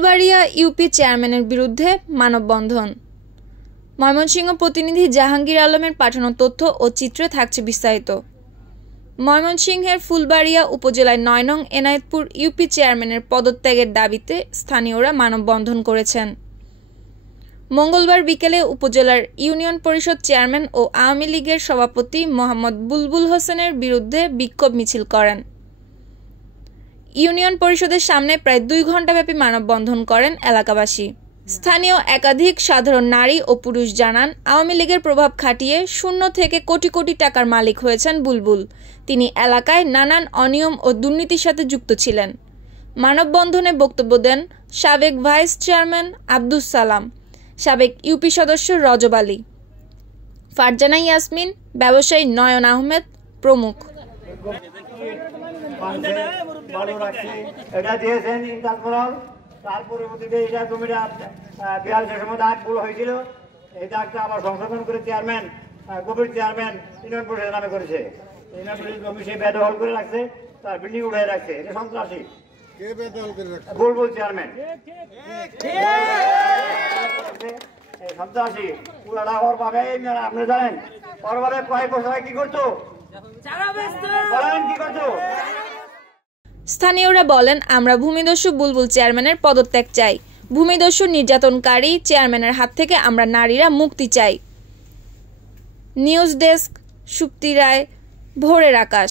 Mangalbaria UP চেয়ারম্যানের বিরুদ্ধে মানববন্ধন। ময়মনসিংহ প্রতিনিধি জাহাঙ্গীর আলমের পাঠানো তথ্য ও চিত্রে থাকছে বিস্তারিত। ময়মনসিংহের ফুলবাড়িয়া উপজেলায় ৯ নং এনায়েতপুর ইউপি চেয়ারম্যানের পদত্যাগের দাবিতে স্থানীয়রা মানববন্ধন করেছেন। মঙ্গলবার বিকেলে উপজেলার ইউনিয়ন পরিষদ চেয়ারম্যান ও আওয়ামী লীগের সভাপতি মোহাম্মদ বুলবুল হোসেনের বিরুদ্ধে বিক্ষোভ মিছিল করেন। ইউনিয়ন পরিষদের সামনে প্রায় ২ ঘণ্টাব্যাপী মানববন্ধন করেন এলাকাবাসী। স্থানীয় একাধিক সাধারণ নারী ও পুরুষ জানান, আওয়ামী লীগের প্রভাব খাটিয়ে শূন্য থেকে কোটি কোটি টাকার মালিক হয়েছেন বুলবুল। তিনি এলাকায় নানান অনিয়ম ও দুর্নীতির সাথে যুক্ত ছিলেন। মানববন্ধনে বক্তব্য দেন সাবেক ভাইস চেয়ারম্যান আব্দুস সালাম, সাবেক ইউপি সদস্য রজব আলী, ফারজানা ইয়াসমিন, ব্যবসায়ী নয়ন আহমেদ প্রমুখ। তার পরবর্তীতে এটা জমিটা 42 সময় দাগ ভুল হয়েছিল, এই দাগটা আবার সংশোধন করে চেয়ারম্যান কবির চেয়ারম্যান ইউনিয়ন পরিষদের নামে করেছে। ইউনিয়ন পরিষদ জমি সে বেদখল করে রাখছে, তার বিল্ডিং উঠে রাখছে। এটা সন্ত্রাসী। বুলবুল চেয়ারম্যান সন্ত্রাসী পুরাটা ওর ভাবে। আপনি জানেন ওর ভাবে কয়েক বছর কি করতো, কি করতো? স্থানীয়রা বলেন, আমরা ভূমিদস্যু বুলবুল চেয়ারম্যানের পদত্যাগ চাই। ভূমিদস্যু নির্যাতনকারী চেয়ারম্যানের হাত থেকে আমরা নারীরা মুক্তি চাই। নিউজ ডেস্ক, সুপ্তি রায়, ভোরের আকাশ।